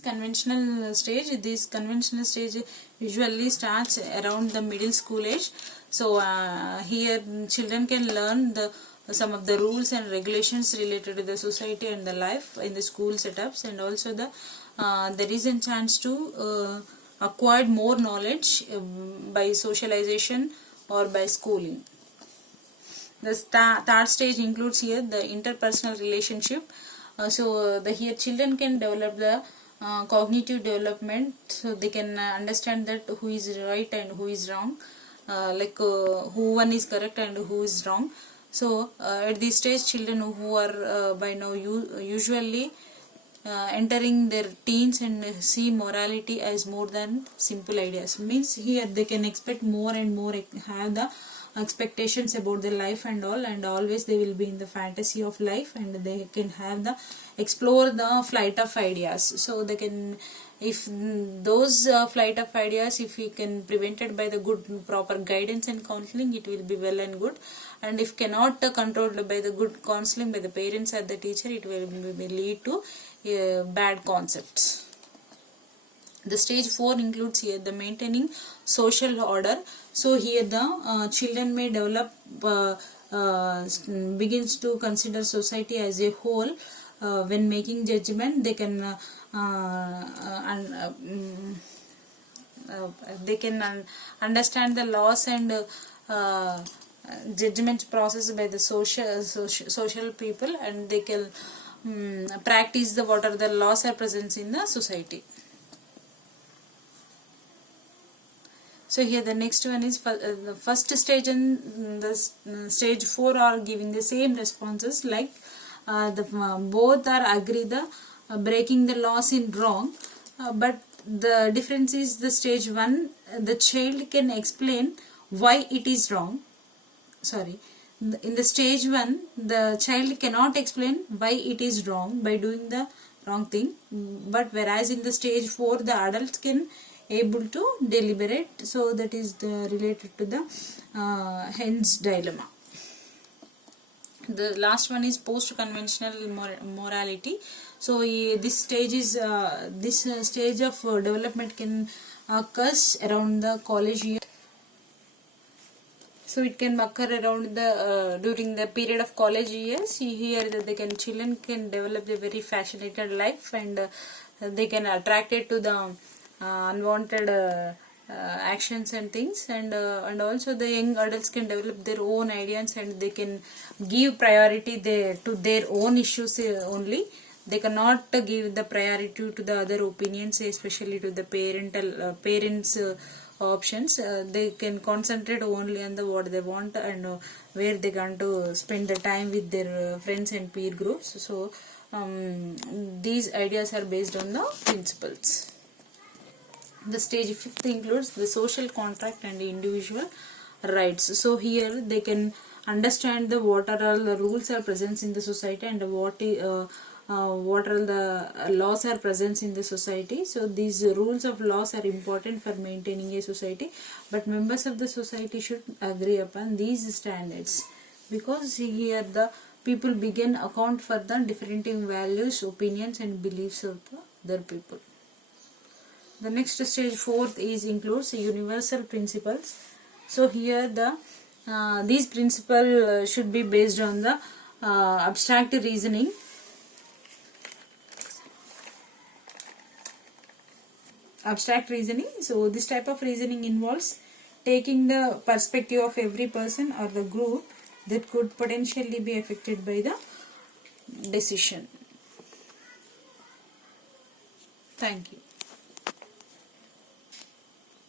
Conventional stage. This conventional stage usually starts around the middle school age. So here children can learn some of the rules and regulations related to the society and the life in the school setups, and also there is a chance to acquire more knowledge by socialization or by schooling. The third stage includes here the interpersonal relationship. Here children can develop the cognitive development, so they can understand that who is right and who is wrong, who one is correct and who is wrong. So at this stage, children who are by now usually entering their teens and see morality as more than simple ideas, means here they can expect more and more, have the expectations about their life and all, and always they will be in the fantasy of life, and they can have the explore the flight of ideas. So they can, if those flight of ideas, if we can prevented by the good proper guidance and counseling, it will be well and good, and if cannot controlled by the good counseling by the parents or the teacher, it will lead to bad concepts. The stage 4 includes here the maintaining social order. So here the children may develop begins to consider society as a whole. When making judgment, they can understand the laws and judgment process by the social people, and they can practice the what are the laws are present in the society. So here the next one is the first stage and the stage 4 are giving the same responses, like both are agree the breaking the laws in wrong, but the difference is the stage 1, the child can explain why it is wrong. In the stage 1, the child cannot explain why it is wrong by doing the wrong thing, but whereas in the stage 4, the adults can able to deliberate. So that is related to the Hen's dilemma. The last one is post-conventional morality. So this stage is this stage of development can occurs around the college year. So it can occur around the during the period of college years. Here children can develop a very fascinated life, and they can attracted to the unwanted actions and things, and also the young adults can develop their own ideas, and they can give priority to their own issues only. They cannot give the priority to the other opinions, especially to the parents options. They can concentrate only on the what they want, and where they want to spend the time with their friends and peer groups. So these ideas are based on the principles. The stage 5th includes the social contract and individual rights. So here they can understand the what are all the rules are present in the society, and what are the laws are present in the society. So these rules of laws are important for maintaining a society, but members of the society should agree upon these standards, because here the people begin account for the different values, opinions and beliefs of the other people. The next stage 4th includes universal principles. So here these principles should be based on the abstract reasoning. So this type of reasoning involves taking the perspective of every person or the group that could potentially be affected by the decision. Thank you.